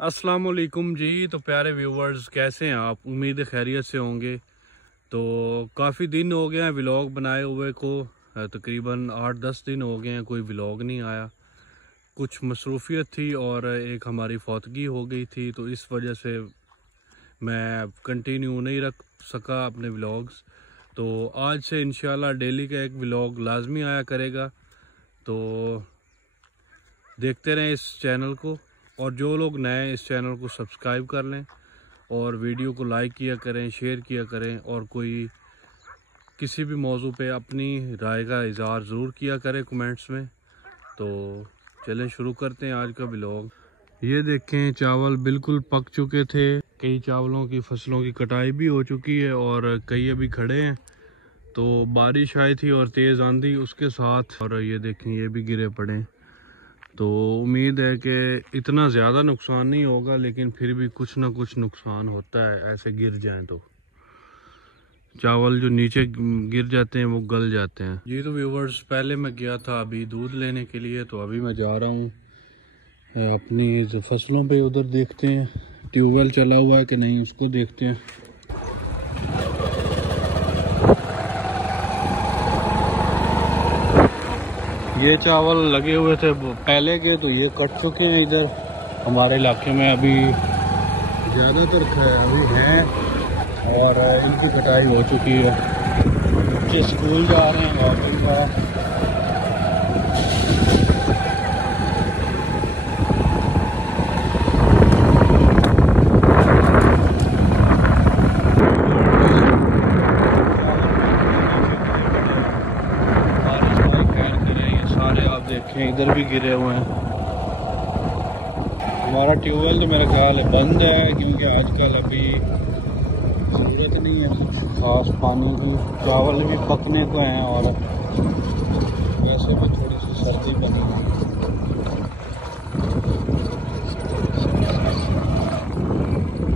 अस्सलाम वालेकुम जी। तो प्यारे व्यूवर्स, कैसे हैं आप? उम्मीद है खैरियत से होंगे। तो काफ़ी दिन हो गए हैं व्लॉग बनाए हुए को, तकरीबन 8-10 दिन हो गए हैं कोई व्लॉग नहीं आया। कुछ मसरूफियत थी और एक हमारी फौतगी हो गई थी, तो इस वजह से मैं कंटिन्यू नहीं रख सका अपने व्लॉग्स। तो आज से इंशाल्लाह डेली का एक व्लॉग लाजमी आया करेगा। तो देखते रहें इस चैनल को, और जो लोग नए इस चैनल को सब्सक्राइब कर लें और वीडियो को लाइक किया करें, शेयर किया करें, और कोई किसी भी मौजू पे अपनी राय का इज़हार ज़रूर किया करें कमेंट्स में। तो चलें शुरू करते हैं आज का व्लॉग। ये देखें, चावल बिल्कुल पक चुके थे। कई चावलों की फसलों की कटाई भी हो चुकी है और कई अभी खड़े हैं। तो बारिश आई थी और तेज़ आंधी उसके साथ, और ये देखें ये भी गिरे पड़े हैं। तो उम्मीद है कि इतना ज़्यादा नुकसान नहीं होगा, लेकिन फिर भी कुछ ना कुछ नुकसान होता है ऐसे गिर जाएं तो। चावल जो नीचे गिर जाते हैं वो गल जाते हैं जी। तो व्यूवर्स, पहले मैं गया था अभी दूध लेने के लिए, तो अभी मैं जा रहा हूँ अपनी फसलों पे। उधर देखते हैं ट्यूबवेल चला हुआ है कि नहीं, उसको देखते हैं। ये चावल लगे हुए थे पहले के, तो ये कट चुके हैं इधर हमारे इलाके में। अभी ज़्यादातर अभी हैं और इनकी कटाई हो चुकी है। बच्चे स्कूल जा रहे हैं और देखें इधर भी गिरे हुए हैं। हमारा ट्यूबवेल तो मेरा ख्याल है बंद है, क्योंकि आजकल अभी ज़रूरत नहीं है कुछ खास पानी की। चावल भी पकने को हैं और वैसे भी थोड़ी सी सर्दी बनी है।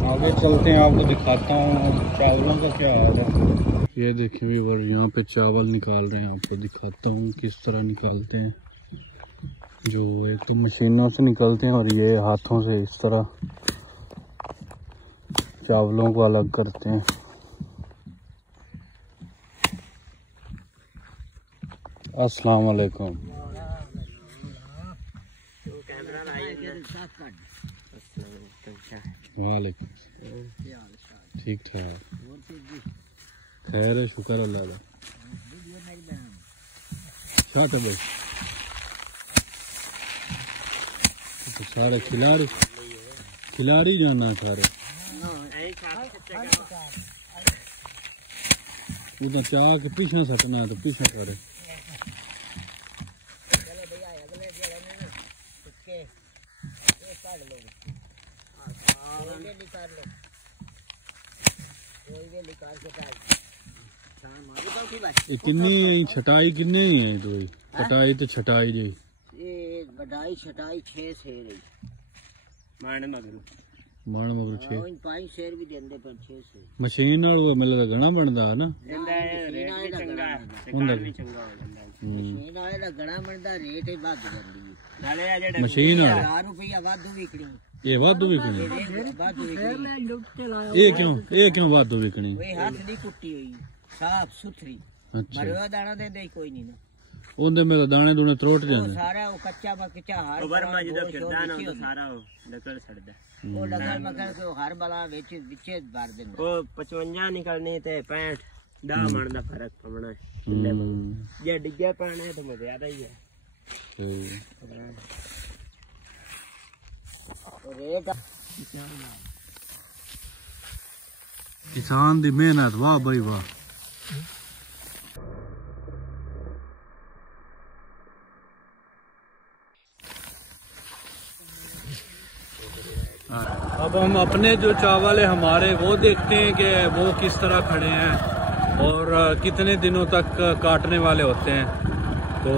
आगे चलते हैं, आपको दिखाता हूँ चावलों का क्या हाल है। ये देखें व्यूअर, यहाँ पे चावल निकाल रहे हैं। आपको दिखाता हूँ किस तरह निकालते हैं। जो एक तो मशीनों से निकलते हैं और ये हाथों से इस तरह चावलों को अलग करते हैं। अस्सलाम वालेकुम। वालेकुम। ठीक ठाक, खैर है, शुक्र अल्लाह का। साथ भाई तो सारे खिलाड़ी जाना सारे उधर चाह के पीछे सटना है तो पीछे करे। किन्नी छटाई किन्ने ही है? तो कटाई तो छटाई जी बढ़ाई छटाई 6 शेर है। मान मगर 6 5 शेर भी देंदे पर 6 शेर मशीन नाल मिलदा घना बनदा है ना। मशीन वाले दा घना बनदा, रेट ही वध जांदी है। मशीन वाले 1000 रुपया वाधू विकणी। ये वाधू विकणी? ये क्यों वाधू विकणी? ओए हाथ दी कुट्टी हुई साफ सुथरी। मरवा दाना देंदे कोई नहीं ना। ਉਹਦੇ ਮੇਰੇ ਦਾਣੇ ਦੂਣੇ ਤਰੋਟ ਜਾਂਦੇ ਸਾਰਾ। ਉਹ ਕੱਚਾ ਬਕਚਾ ਹਰ ਵਰਮਾ ਜਿਹਦਾ ਫਿਰਦਾ ਨਾ ਉਹ ਸਾਰਾ ਉਹ ਡਕਲ ਛੱਡਦਾ। ਉਹ ਡਕਲ ਮਕਲ ਕੇ ਹਰ ਬਲਾ ਵਿੱਚ ਵਿੱਚੇ ਭਰ ਦਿੰਦਾ। ਉਹ 55 ਨਿਕਲਣੀ ਤੇ 65 10 ਮਣ ਦਾ ਫਰਕ ਪਵਣਾ ਹੈ। ਜੇ ਡਿੱਗਿਆ ਪਾਣਾ ਤਾਂ ਮੈਂ ਜ਼ਿਆਦਾ ਹੀ ਹੈ। किसान दी मेहनत, वाह भाई वाह। अब हम अपने जो चावल है हमारे वो देखते हैं कि वो किस तरह खड़े हैं और कितने दिनों तक काटने वाले होते हैं। तो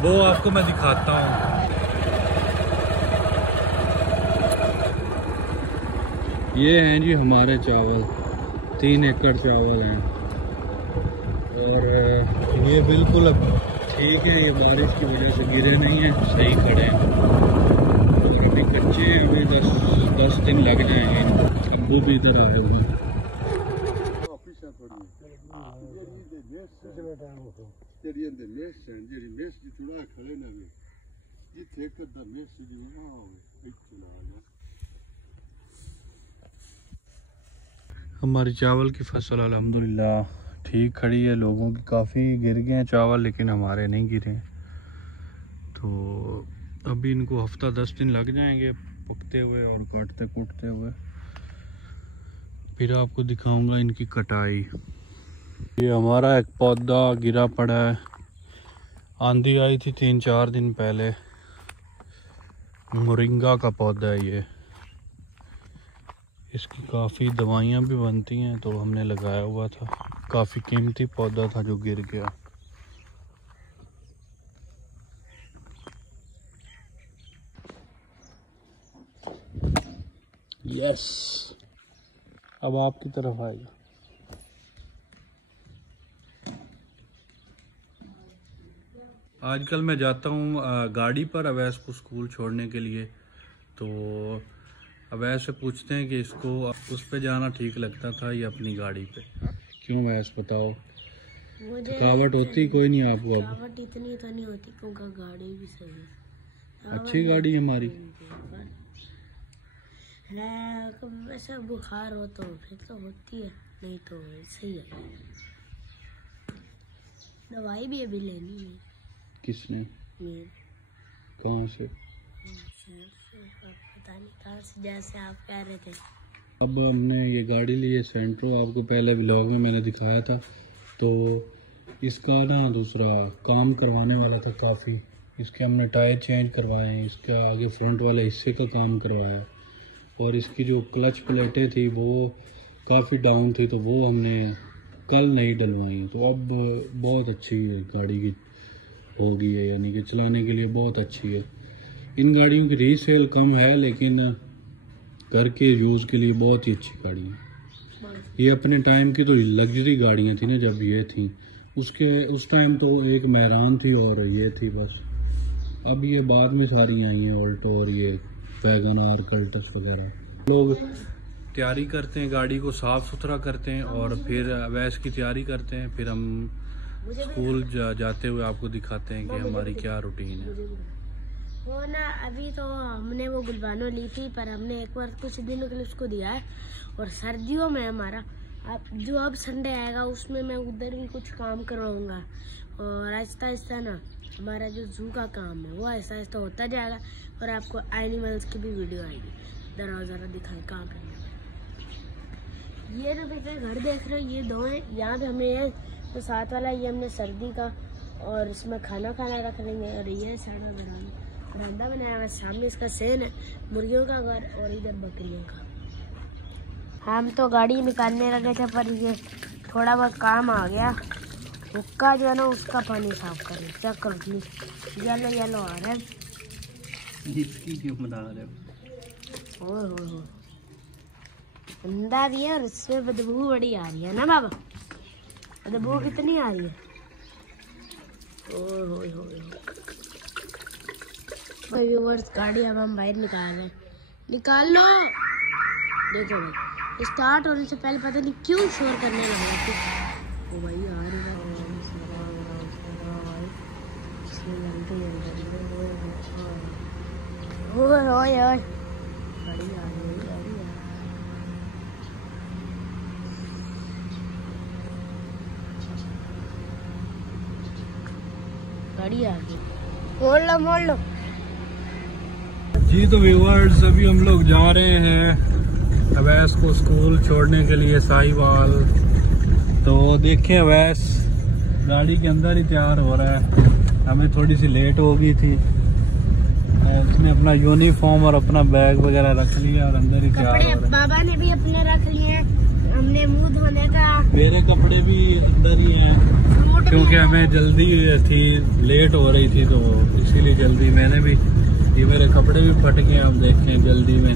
वो आपको मैं दिखाता हूँ। ये हैं जी हमारे चावल, 3 एकड़ चावल हैं और ये बिल्कुल अब ठीक है, ये बारिश की वजह से गिरे नहीं हैं, सही खड़े हैं। लग जाएंगे। अब्बू भी इधर आए हुए हैं। हमारी चावल की फसल अल्हम्दुलिल्लाह ठीक खड़ी है। लोगों की काफ़ी गिर गए हैं चावल, लेकिन हमारे नहीं गिरे। तो अभी इनको हफ्ता 10 दिन लग जाएंगे पकते हुए और काटते कूटते हुए। फिर आपको दिखाऊंगा इनकी कटाई। ये हमारा एक पौधा गिरा पड़ा है, आंधी आई थी 3-4 दिन पहले। मोरिंगा का पौधा है ये, इसकी काफ़ी दवाइयाँ भी बनती हैं, तो हमने लगाया हुआ था। काफ़ी कीमती पौधा था जो गिर गया। यस, अब आपकी तरफ आएगा। आजकल मैं जाता हूँ गाड़ी पर अवैस को स्कूल छोड़ने के लिए, तो अवैस से पूछते हैं कि इसको उस पे जाना ठीक लगता था या अपनी गाड़ी पे। क्यों अवैस बताओ? थकावट होती कोई नहीं आपको? अब थकावट इतनी तो नहीं होती क्योंकि गाड़ी भी सही है, अच्छी गाड़ी है हमारी। वैसे बुखार हो तो फिर तो होती है, नहीं तो सही है। दवाई भी अभी लेनी है। किसने? कहाँ से? पता नहीं कहाँ से, जैसे आप कह रहे थे। अब हमने ये गाड़ी ली है सेंट्रो, आपको पहले व्लॉग में मैंने दिखाया था। तो इसका ना दूसरा काम करवाने वाला था काफ़ी। इसके हमने टायर चेंज करवाए हैं, इसके आगे फ्रंट वाले हिस्से का काम करवाया, और इसकी जो क्लच प्लेटें थी वो काफ़ी डाउन थी, तो वो हमने कल नहीं डलवाई। तो अब बहुत अच्छी है गाड़ी की हो गई है, यानी कि चलाने के लिए बहुत अच्छी है। इन गाड़ियों की रीसेल कम है, लेकिन घर के यूज़ के लिए बहुत ही अच्छी गाड़ी है। ये अपने टाइम की तो लग्जरी गाड़ियाँ थी ना जब ये थी, उस टाइम तो एक मेहरान थी और ये थी बस। अब ये बाद में सारी आई हैं, ऑल्टो और ये वैगन आर, कल्टस वगैरह। लोग तैयारी करते हैं, गाड़ी को साफ़ सुथरा करते हैं और फिर अवैस की तैयारी करते हैं। फिर हम स्कूल जाते हुए आपको दिखाते हैं कि हमारी क्या रूटीन है। वो ना अभी तो हमने वो गुलबानो ली थी, पर हमने एक बार कुछ दिनों के लिए उसको दिया है। और सर्दियों में हमारा अब संडे आएगा उसमें मैं उधर भी कुछ काम करवाऊंगा। और आहिस्ता आहिस्ता ना हमारा जो जू का काम है वो आहिस्ता आहिस्ता होता जाएगा, और आपको एनिमल्स की भी वीडियो आएगी। ज़रा दिखाएं कहाँ पे। ये ना पीछे घर देख रहे हो, ये दो हैं। यहाँ पे हमें तो साथ वाला ये हमने सर्दी का, और इसमें खाना रख लेंगे। और ये सारा बरामदा बनाया हुआ, सामने इसका सेन है, मुर्गियों का घर, और इधर बकरियों का। हम तो गाड़ी निकालने लगे थे, पर ये थोड़ा बहुत काम आ गया। हुक्का जो है ना उसका पानी साफ करें, चेक करो येलो आ रहा है। इसकी क्यों बता रहे हो? हो अंडा भी है और इसमें बदबू बड़ी आ रही है ना बाबा। बदबू कितनी आ रही है? व्यूअर्स गाड़ी अब हम बाहर निकाल रहे हैं। निकाल लो। देखो भाई स्टार्ट होने से पहले पता नहीं क्यों शोर करने लगा थी। ओ भाई आ रही है। ओए गाड़ी आ रही है। गाड़ी आ गई। मोड़ लो। जी तो व्यूअर्स, अभी हम लोग जा रहे हैं अवैस को स्कूल छोड़ने के लिए साहिवाल। तो देखिए अवैस गाड़ी के अंदर ही तैयार हो रहा है। हमें थोड़ी सी लेट हो गई थी, उसने अपना यूनिफॉर्म और अपना बैग वगैरह रख लिया और अंदर ही तैयार हो रहा है। बाबा ने भी अपने रख लिए, हमने मुंह धोने का। मेरे कपड़े भी अंदर ही हैं क्योंकि हमें जल्दी थी, लेट हो रही थी, तो इसीलिए जल्दी मैंने भी, ये मेरे कपड़े भी फट गए हम देखें जल्दी में,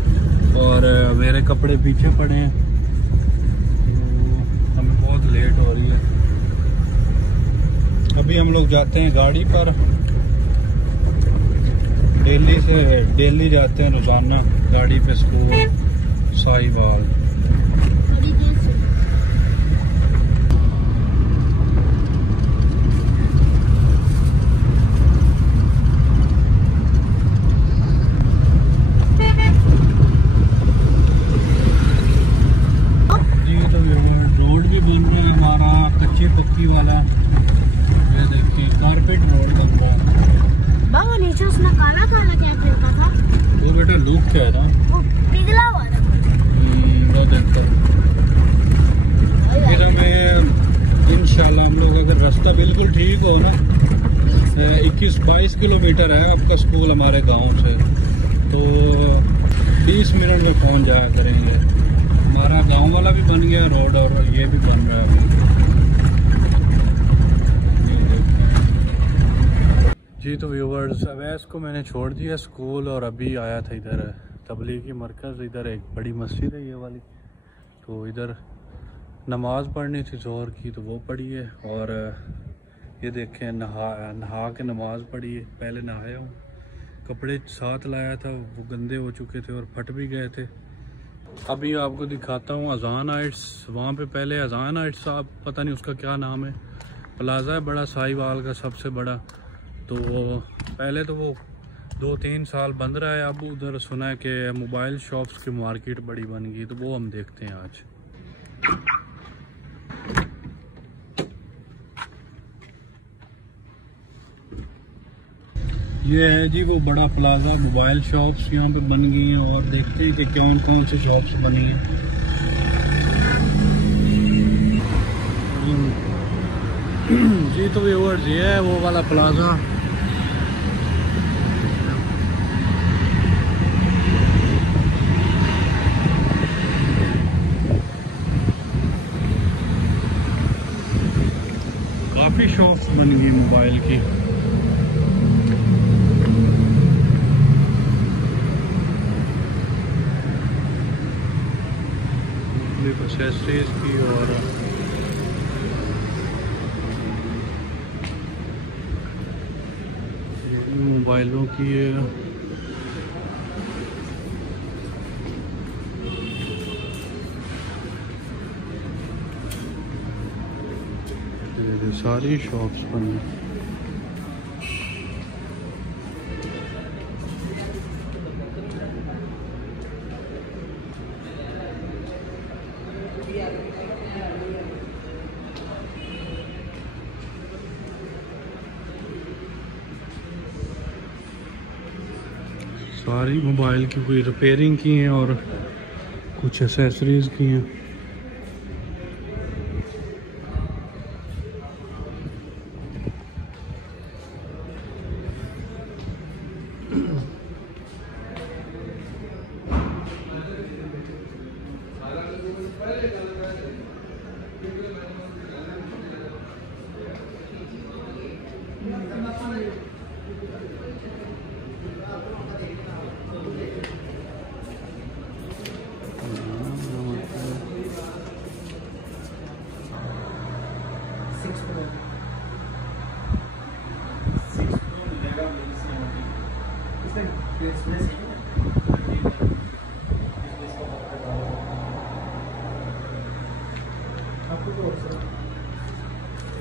और मेरे कपड़े पीछे पड़े हैं, तो हमें बहुत लेट हो रही है। अभी हम लोग जाते हैं गाड़ी पर, डेली जाते हैं रोजाना गाड़ी पे स्कूल। साहिवाल। बड़ी देर से रोड भी बन रहा है हमारा कच्ची पक्की वाला। ये देखिए कारपेट रोड बन रहा है। बाबा नीचे उसने काला काला क्या फेंका था? वो बेटा लूप क्या था? वो पिघला हुआ था। वो देखो फिर हमें इंशाल्लाह हम लोग अगर रास्ता बिल्कुल ठीक हो ना 21-22 किलोमीटर है आपका स्कूल हमारे गांव से, तो 20 मिनट में पहुंच जाया करेंगे। हमारा गांव वाला भी बन गया रोड और ये भी बन रहा है अभी। जी तो व्यूवर्स, अवैस को मैंने छोड़ दिया स्कूल और अभी आया था इधर तबलीगी मरकज़। इधर एक बड़ी मस्जिद है ये वाली, तो इधर नमाज़ पढ़नी थी ज़ोहर की, तो वो पढ़ी है। और ये देखें नहा के नमाज़ पढ़ी है। पहले नहाया हूँ, कपड़े साथ लाया था, वो गंदे हो चुके थे और फट भी गए थे। अभी आपको दिखाता हूँ अजान हाइट्स। वहाँ पे पहले अजान हाइट्स, आप पता नहीं उसका क्या नाम है, प्लाजा है बड़ा साहिवाल का सबसे बड़ा। तो पहले तो वो 2-3 साल बंद रहा है। अब उधर सुना है कि मोबाइल शॉप्स की मार्केट बड़ी बन गई, तो वो हम देखते हैं आज। ये है जी वो बड़ा प्लाजा, मोबाइल शॉप्स यहाँ पे बन गई हैं और देखते हैं कि कौन कौन सी शॉप्स बनी हैं। जी तो व्यूअर्स, ये है वो वाला प्लाजा। काफ़ी शॉप्स बन गई मोबाइल की। एक्सेसरीज की और मोबाइलों की है। सारी शॉप्स बनी। सारी मोबाइल की कोई रिपेयरिंग की हैं और कुछ एसेसरीज की हैं।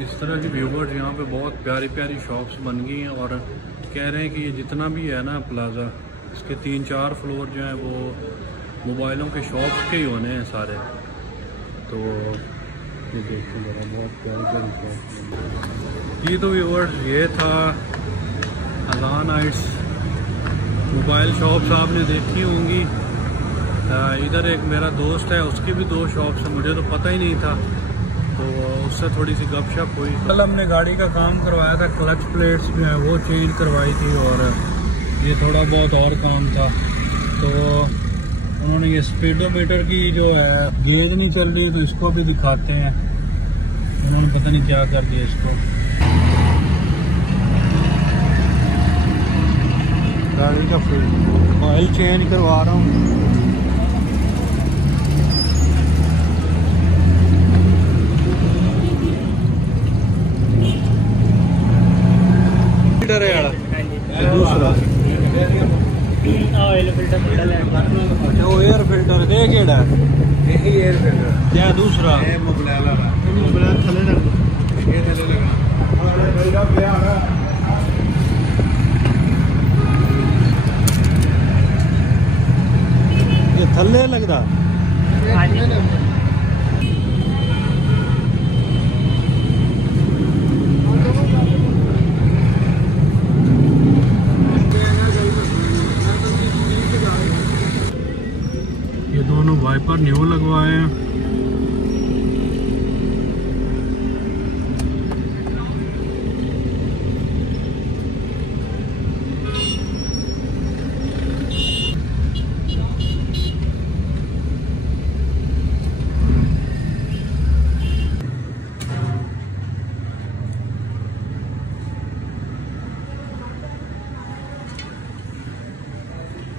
इस तरह की व्यूवर्स यहाँ पे बहुत प्यारी प्यारी शॉप्स बन गई हैं और कह रहे हैं कि ये जितना भी है ना प्लाजा, इसके 3-4 फ्लोर जो हैं वो मोबाइलों के शॉप्स के ही होने हैं सारे। तो ये देखिए ज़रा, बहुत प्यारी प्यारी शॉप्स। जी तो व्यूवर्स, ये था अजान हाइट्स। मोबाइल शॉप्स आपने देखी होंगी। इधर एक मेरा दोस्त है, उसकी भी 2 शॉप्स हैं, मुझे तो पता ही नहीं था, तो उससे थोड़ी सी गपशप हुई। कल हमने गाड़ी का काम करवाया था, क्लच प्लेट्स जो हैं वो चेंज करवाई थी और ये थोड़ा बहुत और काम था। तो उन्होंने ये स्पीडोमीटर की जो है गेज नहीं चल रही, तो इसको भी दिखाते हैं। उन्होंने पता नहीं क्या कर दिया इसको। गाड़ी का ऑयल चेंज करवा रहा हूँ। फिल्टर है यार, दूसरा ऑयल फिल्टर वो एयर फिल्टर है केड़ा यही एयर फिल्टर क्या दूसरा ये मोबाइल वाला मोबाइल थले लगा ये थले लगा मेरा पे आ रहा ये थले लगदा दोनों वाइपर न्यू लगवाए हैं।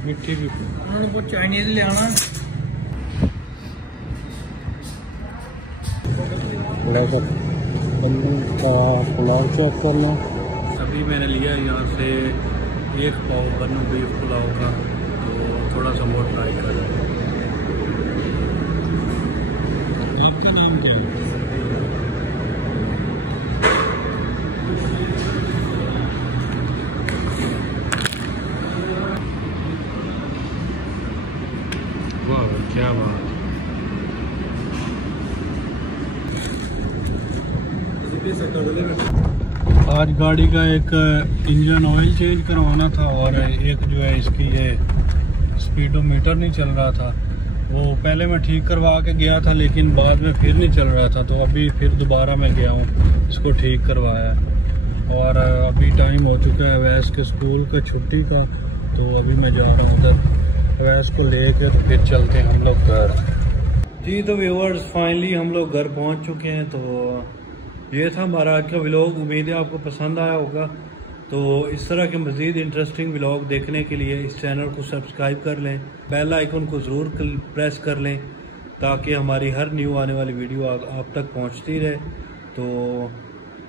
मिट्टी भी उन्होंने चाइनीज ले आना का पुलाव चेक कर लो। अभी मैंने लिया यहाँ से 1 पाव बन्नू बीफ पुलाव का, तो थोड़ा सा और ट्राई कर रहे हैं। इनका नेम क्या है? वाह क्या बात। आज गाड़ी का एक इंजन ऑयल चेंज करवाना था और एक जो है इसकी ये स्पीडोमीटर नहीं चल रहा था। वो पहले मैं ठीक करवा के गया था लेकिन बाद में फिर नहीं चल रहा था, तो अभी फिर दोबारा मैं गया हूँ, इसको ठीक करवाया। और अभी टाइम हो चुका है अवैस के स्कूल का छुट्टी का, तो अभी मैं जा रहा हूँ उधर अवैस को लेकर, तो फिर चलते हैं हम लोग घर। जी तो व्यूअर्स फाइनली हम लोग घर पहुँच चुके हैं। तो ये था हमारा आज का व्लॉग, उम्मीद है आपको पसंद आया होगा। तो इस तरह के मज़ीद इंटरेस्टिंग व्लॉग देखने के लिए इस चैनल को सब्सक्राइब कर लें, बेल आइकन को ज़रूर प्रेस कर लें ताकि हमारी हर न्यू आने वाली वीडियो आप तक पहुंचती रहे। तो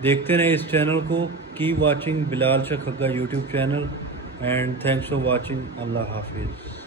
देखते रहें इस चैनल को। Keep watching Bilal Shah Khagga YouTube channel and thanks for watching. अल्लाह हाफिज़।